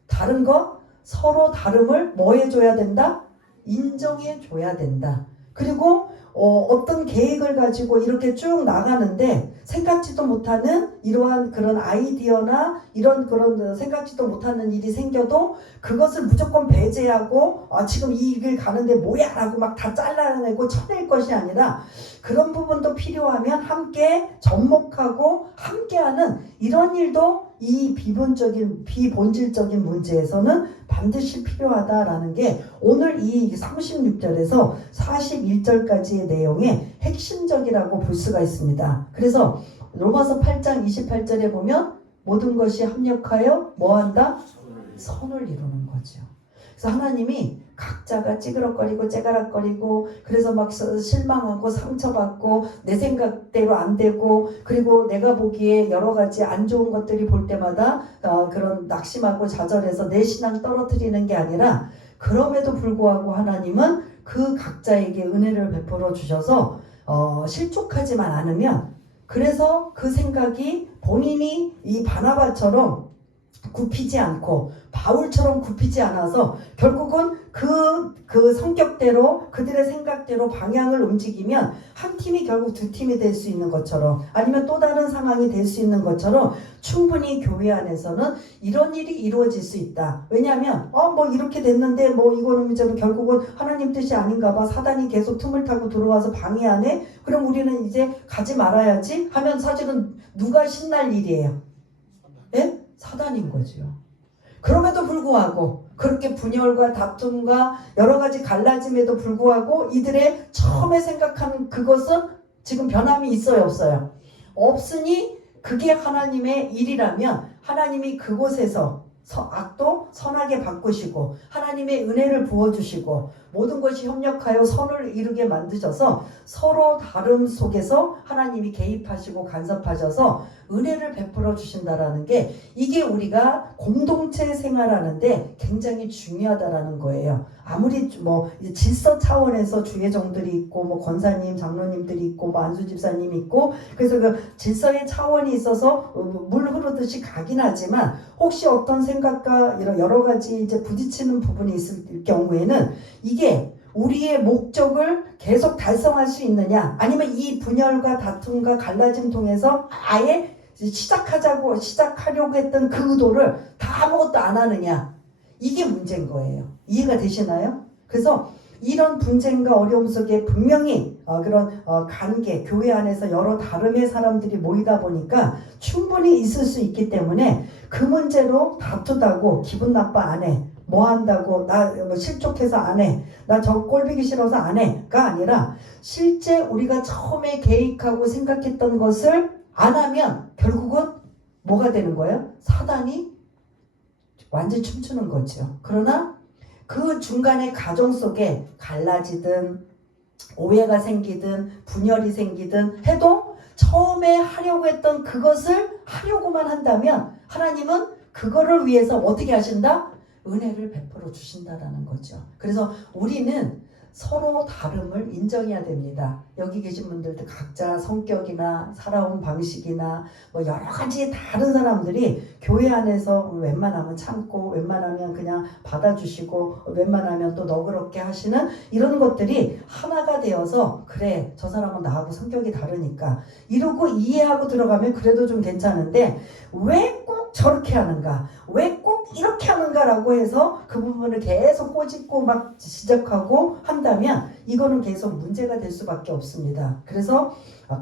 다른 거 서로 다름을 뭐 해줘야 된다? 인정해줘야 된다. 그리고 어떤 계획을 가지고 이렇게 쭉 나가는데 생각지도 못하는 이러한 그런 아이디어나 이런 그런 생각지도 못하는 일이 생겨도 그것을 무조건 배제하고 지금 이 길 가는데 뭐야 라고 막 다 잘라내고 쳐낼 것이 아니라 그런 부분도 필요하면 함께 접목하고 함께하는 이런 일도 이 비본질적인 문제에서는 반드시 필요하다라는 게 오늘 이 36절에서 41절까지의 내용의 핵심적이라고 볼 수가 있습니다. 그래서 로마서 8장 28절에 보면 모든 것이 합력하여 뭐한다? 선을 이루는 거죠. 그래서 하나님이 각자가 찌그럭거리고 째가락거리고 그래서 막 실망하고 상처받고 내 생각대로 안 되고 그리고 내가 보기에 여러 가지 안 좋은 것들이 볼 때마다 그런 낙심하고 좌절해서 내 신앙 떨어뜨리는 게 아니라 그럼에도 불구하고 하나님은 그 각자에게 은혜를 베풀어 주셔서 실족하지만 않으면, 그래서 그 생각이 본인이 이 바나바처럼 굽히지 않고 바울처럼 굽히지 않아서 결국은 그 성격대로 그들의 생각대로 방향을 움직이면 한 팀이 결국 두 팀이 될 수 있는 것처럼, 아니면 또 다른 상황이 될 수 있는 것처럼 충분히 교회 안에서는 이런 일이 이루어질 수 있다. 왜냐하면 뭐 이렇게 됐는데 뭐 이거는 이제 결국은 하나님 뜻이 아닌가 봐, 사단이 계속 틈을 타고 들어와서 방해하네, 그럼 우리는 이제 가지 말아야지 하면 사실은 누가 신날 일이에요? 예? 사단인 거죠. 그럼에도 불구하고 그렇게 분열과 다툼과 여러 가지 갈라짐에도 불구하고 이들의 처음에 생각하는 그것은 지금 변함이 있어요, 없어요? 없으니 그게 하나님의 일이라면 하나님이 그곳에서 악도 선하게 바꾸시고 하나님의 은혜를 부어주시고 모든 것이 협력하여 선을 이루게 만드셔서 서로 다름 속에서 하나님이 개입하시고 간섭하셔서 은혜를 베풀어 주신다라는 게, 이게 우리가 공동체 생활하는데 굉장히 중요하다라는 거예요. 아무리 뭐 질서 차원에서 주예종들이 있고 뭐 권사님, 장로님들이 있고 뭐 안수 집사님이 있고, 그래서 그 질서의 차원이 있어서 물 흐르듯이 가긴 하지만 혹시 어떤 생각과 이런 여러 가지 이제 부딪히는 부분이 있을 경우에는 이게 우리의 목적을 계속 달성할 수 있느냐, 아니면 이 분열과 다툼과 갈라짐 통해서 아예 시작하려고 했던 그 의도를 다 아무것도 안 하느냐, 이게 문제인 거예요. 이해가 되시나요? 그래서 이런 분쟁과 어려움 속에 분명히 그런 관계, 교회 안에서 여러 다름의 사람들이 모이다 보니까 충분히 있을 수 있기 때문에 그 문제로 다투다고 기분 나빠 안 해, 뭐 한다고 나 뭐 실족해서 안 해, 나 저 꼴보기 싫어서 안 해가 아니라 실제 우리가 처음에 계획하고 생각했던 것을 안 하면 결국은 뭐가 되는 거예요? 사단이 완전히 춤추는 거죠. 그러나 그 중간에 가정 속에 갈라지든 오해가 생기든 분열이 생기든 해도 처음에 하려고 했던 그것을 하려고만 한다면 하나님은 그거를 위해서 어떻게 하신다? 은혜를 베풀어 주신다라는 거죠. 그래서 우리는 서로 다름을 인정해야 됩니다. 여기 계신 분들도 각자 성격이나 살아온 방식이나 뭐 여러 가지 다른 사람들이 교회 안에서 웬만하면 참고 웬만하면 그냥 받아주시고 웬만하면 또 너그럽게 하시는 이런 것들이 하나가 되어서, 그래 저 사람은 나하고 성격이 다르니까 이러고 이해하고 들어가면 그래도 좀 괜찮은데 왜 꼭 저렇게 하는가, 왜 꼭 이렇게 하는가라고 해서 그 부분을 계속 꼬집고 막 지적하고 한다면 이거는 계속 문제가 될 수밖에 없습니다. 그래서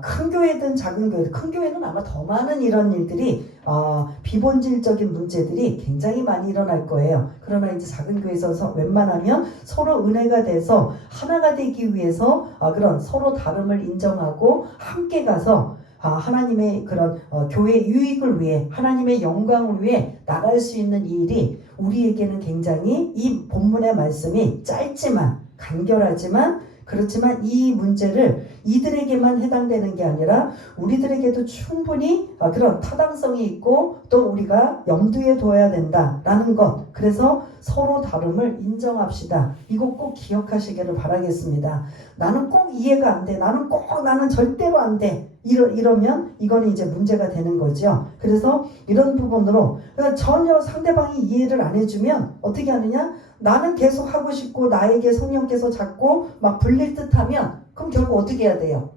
큰 교회든 작은 교회, 큰 교회는 아마 더 많은 이런 일들이 비본질적인 문제들이 굉장히 많이 일어날 거예요. 그러나 이제 작은 교회에서 웬만하면 서로 은혜가 돼서 하나가 되기 위해서 그런 서로 다름을 인정하고 함께 가서 하나님의 그런 교회 유익을 위해, 하나님의 영광을 위해 나갈 수 있는 이 일이 우리에게는 굉장히, 이 본문의 말씀이 짧지만 간결하지만 그렇지만 이 문제를 이들에게만 해당되는 게 아니라 우리들에게도 충분히 그런 타당성이 있고 또 우리가 염두에 둬야 된다라는 것. 그래서 서로 다름을 인정합시다. 이거 꼭 기억하시기를 바라겠습니다. 나는 꼭 이해가 안 돼, 나는 절대로 안 돼, 이러면 이거는 이제 문제가 되는 거죠. 그래서 이런 부분으로 전혀 상대방이 이해를 안 해주면 어떻게 하느냐, 나는 계속 하고 싶고 나에게 성령께서 자꾸 막 불릴 듯 하면 그럼 결국 어떻게 해야 돼요?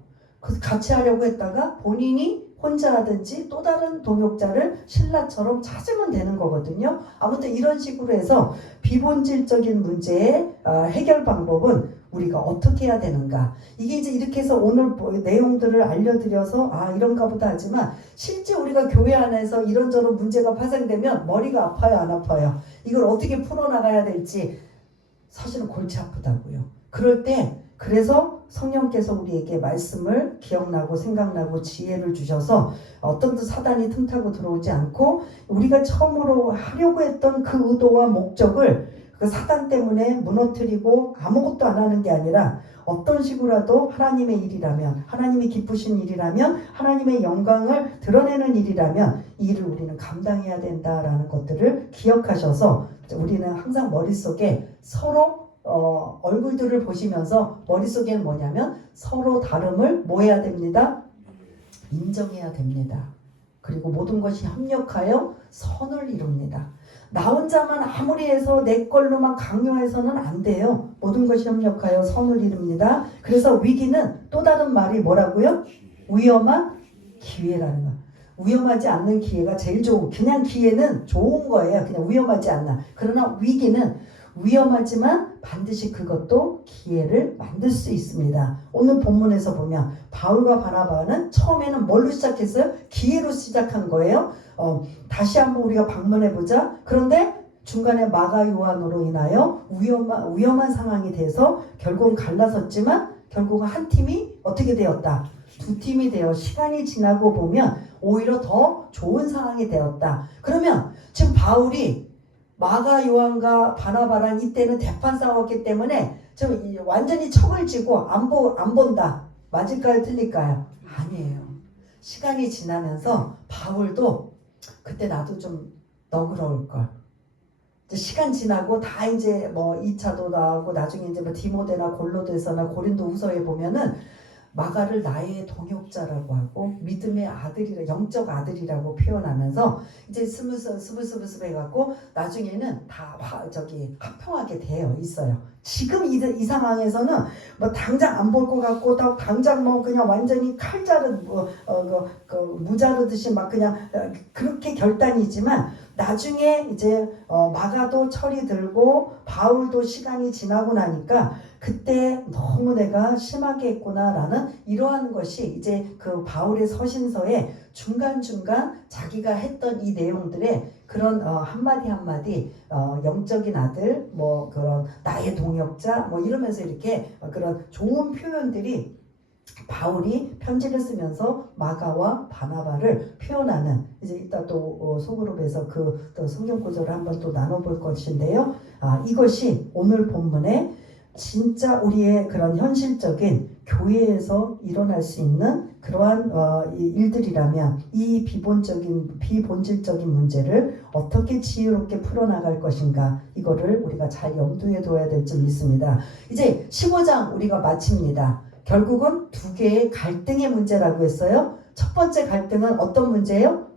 같이 하려고 했다가 본인이 혼자 하든지 또 다른 동역자를 신라처럼 찾으면 되는 거거든요. 아무튼 이런 식으로 해서 비본질적인 문제의 해결 방법은 우리가 어떻게 해야 되는가, 이게 이제 이렇게 해서 오늘 내용들을 알려드려서 이런가 보다 하지만 실제 우리가 교회 안에서 이런저런 문제가 발생되면 머리가 아파요, 안 아파요? 이걸 어떻게 풀어나가야 될지 사실은 골치 아프다고요. 그럴 때 그래서 성령께서 우리에게 말씀을 기억나고 생각나고 지혜를 주셔서 어떤 사단이 틈타고 들어오지 않고 우리가 처음으로 하려고 했던 그 의도와 목적을 그 사단 때문에 무너뜨리고 아무것도 안 하는 게 아니라 어떤 식으로라도 하나님의 일이라면, 하나님이 기쁘신 일이라면, 하나님의 영광을 드러내는 일이라면 이 일을 우리는 감당해야 된다라는 것들을 기억하셔서 우리는 항상 머릿속에 서로 얼굴들을 보시면서 머릿속에는 뭐냐면 서로 다름을 뭐 해야 됩니다? 인정해야 됩니다. 그리고 모든 것이 협력하여 선을 이룹니다. 나 혼자만 아무리 해서 내 걸로만 강요해서는 안 돼요. 모든 것이 협력하여 선을 이룹니다. 그래서 위기는 또 다른 말이 뭐라고요? 위험한 기회라는 거. 위험하지 않는 기회가 제일 좋고, 그냥 기회는 좋은 거예요. 그냥 위험하지 않나. 그러나 위기는 위험하지만 반드시 그것도 기회를 만들 수 있습니다. 오늘 본문에서 보면 바울과 바나바는 처음에는 뭘로 시작했어요? 기회로 시작한 거예요. 다시 한번 우리가 방문해 보자. 그런데 중간에 마가 요한으로 인하여 위험한 상황이 돼서 결국은 갈라섰지만 결국은 한 팀이 어떻게 되었다? 두 팀이 되어 시간이 지나고 보면 오히려 더 좋은 상황이 되었다. 그러면 지금 바울이 마가 요한과 바나바랑 이때는 대판 싸웠기 때문에 좀 완전히 척을 지고 안 본다. 맞을까요? 틀릴까요? 아니에요. 시간이 지나면서 바울도 그때 나도 좀 너그러울걸. 시간 지나고 다 이제 뭐 2차도 나오고 나중에 이제 뭐 디모데나 골로새서나 고린도 후서에 보면은 마가를 나의 동역자라고 하고 믿음의 아들이라, 영적 아들이라고 표현하면서 이제 스브스브 해갖고 나중에는 다 합평하게 되어 있어요. 지금 이 상황에서는 뭐 당장 안 볼 것 같고 당장 뭐 그냥 완전히 칼 자르 무 자르듯이 막 그냥 그렇게 결단이지만 나중에 이제 마가도 철이 들고 바울도 시간이 지나고 나니까 그때 너무 내가 심하게 했구나라는 이러한 것이 이제 그 바울의 서신서에 중간중간 자기가 했던 이 내용들의 그런 한마디 한마디 영적인 아들 뭐 그런 나의 동역자 뭐 이러면서 이렇게 그런 좋은 표현들이 바울이 편지를 쓰면서 마가와 바나바를 표현하는 이제 이따 또 소그룹에서 그 또 성경 구절을 한번 또 나눠볼 것인데요. 이것이 오늘 본문에 진짜 우리의 그런 현실적인 교회에서 일어날 수 있는 그러한 일들이라면 이 비본질적인 문제를 어떻게 지혜롭게 풀어나갈 것인가 이거를 우리가 잘 염두에 둬야 될 줄 믿습니다. 이제 15장 우리가 마칩니다. 결국은 두 개의 갈등의 문제라고 했어요. 첫 번째 갈등은 어떤 문제예요?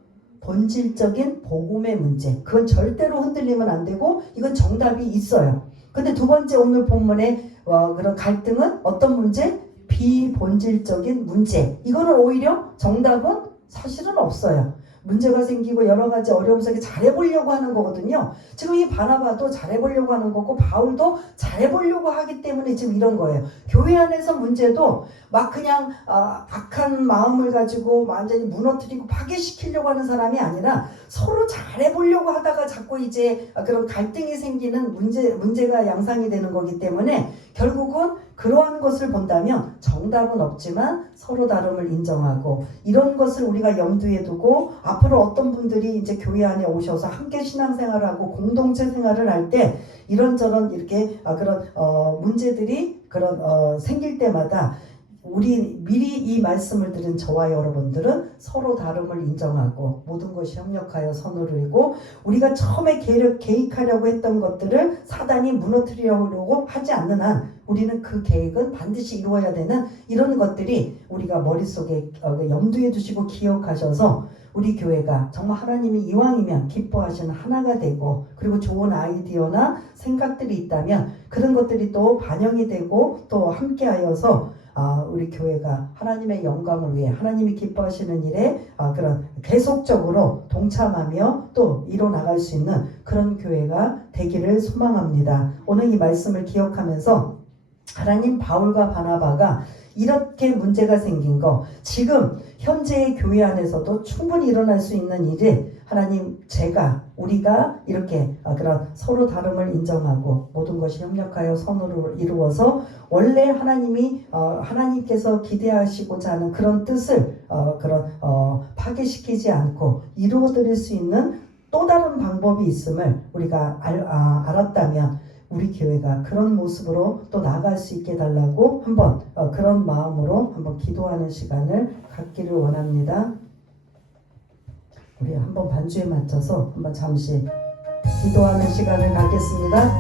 본질적인 복음의 문제. 그건 절대로 흔들리면 안 되고 이건 정답이 있어요. 근데 두 번째 오늘 본문의 그런 갈등은 어떤 문제? 비본질적인 문제. 이거는 오히려 정답은 사실은 없어요. 문제가 생기고 여러 가지 어려움 속에 잘해보려고 하는 거거든요. 지금 이 바나바도 잘해보려고 하는 거고 바울도 잘해보려고 하기 때문에 지금 이런 거예요. 교회 안에서 문제도 막 그냥 악한 마음을 가지고 완전히 무너뜨리고 파괴시키려고 하는 사람이 아니라 서로 잘해보려고 하다가 자꾸 이제 그런 갈등이 생기는 문제가 양상이 되는 거기 때문에 결국은 그러한 것을 본다면 정답은 없지만 서로 다름을 인정하고 이런 것을 우리가 염두에 두고 앞으로 어떤 분들이 이제 교회 안에 오셔서 함께 신앙생활을 하고 공동체 생활을 할 때 이런저런 이렇게 그런 문제들이 그런 생길 때마다 우리 미리 이 말씀을 들은 저와 여러분들은 서로 다름을 인정하고 모든 것이 협력하여 선을 이루고 우리가 처음에 계획하려고 했던 것들을 사단이 무너뜨리려고 하지 않는 한 우리는 그 계획은 반드시 이루어야 되는 이런 것들이 우리가 머릿속에 염두에 두시고 기억하셔서 우리 교회가 정말 하나님이 이왕이면 기뻐하시는 하나가 되고 그리고 좋은 아이디어나 생각들이 있다면 그런 것들이 또 반영이 되고 또 함께하여서 우리 교회가 하나님의 영광을 위해 하나님이 기뻐하시는 일에 그런 계속적으로 동참하며 또 이뤄나갈 수 있는 그런 교회가 되기를 소망합니다. 오늘 이 말씀을 기억하면서 하나님 바울과 바나바가 이렇게 문제가 생긴 거 지금 현재의 교회 안에서도 충분히 일어날 수 있는 일이 하나님 우리가 이렇게 그런 서로 다름을 인정하고 모든 것이 협력하여 선으로 이루어서 원래 하나님께서 기대하시고자 하는 그런 뜻을 파괴시키지 않고 이루어드릴 수 있는 또 다른 방법이 있음을 우리가 알았다면 우리 교회가 그런 모습으로 또 나아갈 수 있게 달라고 한번 그런 마음으로 한번 기도하는 시간을 갖기를 원합니다. 우리 한번 반주에 맞춰서 한번 잠시 기도하는 시간을 갖겠습니다.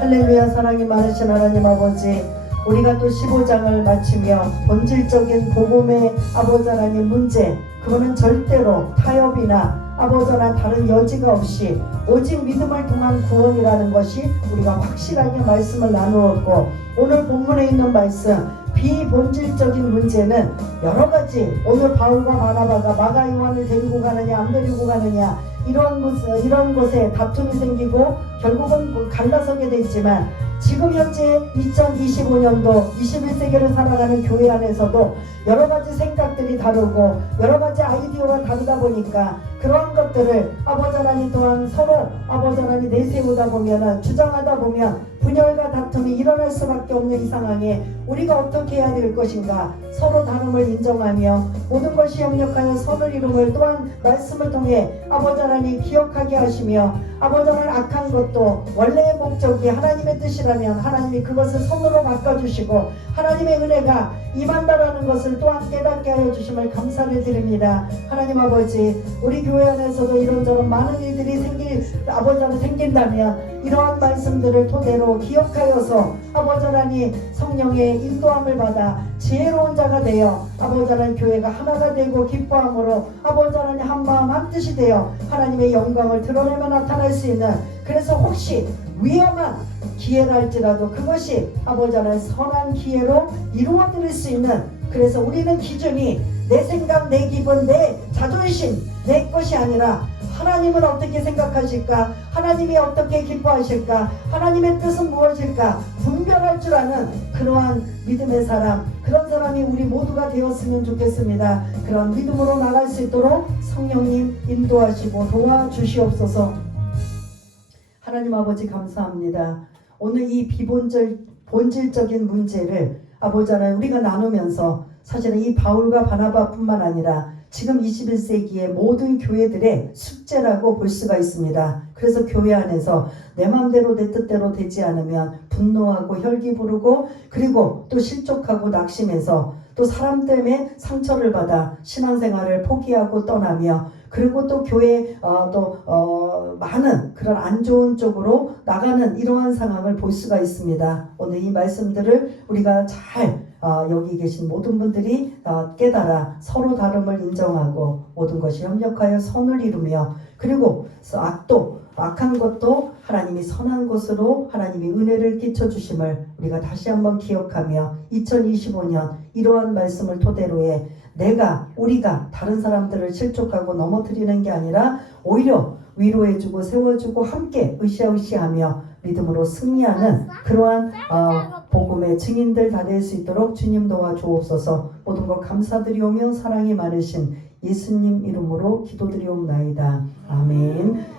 할렐루야. 사랑이 많으신 하나님 아버지, 우리가 또 15장을 마치며 본질적인 복음의 아버지 하나님 문제, 그거는 절대로 타협이나 아버지 하나님 다른 여지가 없이 오직 믿음을 통한 구원이라는 것이 우리가 확실하게 말씀을 나누었고, 오늘 본문에 있는 말씀 비본질적인 문제는 여러 가지, 오늘 바울과 바나바가 마가 요한을 데리고 가느냐 안 데리고 가느냐 이런 곳에 다툼이 생기고 결국은 갈라서게 됐지만, 지금 현재 2025년도 21세기를 살아가는 교회 안에서도 여러 가지 생각들이 다르고 여러 가지 아이디어가 다르다 보니까 그러한 것들을 아버지 하나님 또한 서로 아버지 하나님 내세우다 보면은, 주장하다 보면 분열과 다툼이 일어날 수밖에 없는 이 상황에 우리가 어떻게 해야 될 것인가, 서로 다름을 인정하며 모든 것이 협력하여 선을 이룸을 또한 말씀을 통해 아버지 하나님 기억하게 하시며, 아버지 하나님 악한 것도 원래의 목적이 하나님의 뜻이라면 하나님이 그것을 선으로 바꿔주시고 하나님의 은혜가 임한다라는 것을 또한 깨닫게 하여 주심을 감사를 드립니다. 하나님 아버지, 우리 교회 안에서도 이런저런 많은 일들이 아버지 하나님 생긴다면 이러한 말씀들을 토대로 기억하여서 아버지 하나님 성령의 인도함을 받아 지혜로운 자가 되어 아버지 하나님 교회가 하나가 되고 기뻐함으로 아버지 하나님 한마음 한뜻이 되어 하나님의 영광을 드러내며 나타날 수 있는, 그래서 혹시 위험한 기회랄지라도 그것이 아버지 하나님 선한 기회로 이루어드릴 수 있는, 그래서 우리는 기준이 내 생각, 내 기분, 내 자존심, 내 것이 아니라 하나님은 어떻게 생각하실까, 하나님이 어떻게 기뻐하실까, 하나님의 뜻은 무엇일까 분별할 줄 아는 그러한 믿음의 사람, 그런 사람이 우리 모두가 되었으면 좋겠습니다. 그런 믿음으로 나갈 수 있도록 성령님 인도하시고 도와주시옵소서. 하나님 아버지 감사합니다. 오늘 이 본질적인 문제를 아버지 하나님 우리가 나누면서 사실은 이 바울과 바나바뿐만 아니라 지금 21세기의 모든 교회들의 숙제라고 볼 수가 있습니다. 그래서 교회 안에서 내 마음대로 내 뜻대로 되지 않으면 분노하고 혈기 부르고, 그리고 또 실족하고 낙심해서 또 사람 때문에 상처를 받아 신앙생활을 포기하고 떠나며, 그리고 또 교회에 많은 그런 안 좋은 쪽으로 나가는 이러한 상황을 볼 수가 있습니다. 오늘 이 말씀들을 우리가 잘 여기 계신 모든 분들이 깨달아 서로 다름을 인정하고 모든 것이 협력하여 선을 이루며, 그리고 악한 것도 하나님이 선한 것으로 하나님이 은혜를 끼쳐주심을 우리가 다시 한번 기억하며, 2025년 이러한 말씀을 토대로 해 우리가 다른 사람들을 실족하고 넘어뜨리는 게 아니라 오히려 위로해주고 세워주고 함께 으쌰으쌰하며 믿음으로 승리하는 그러한 복음의 증인들 다 될 수 있도록 주님 도와주옵소서. 모든 것 감사드리오며 사랑이 많으신 예수님 이름으로 기도드리옵나이다. 아멘.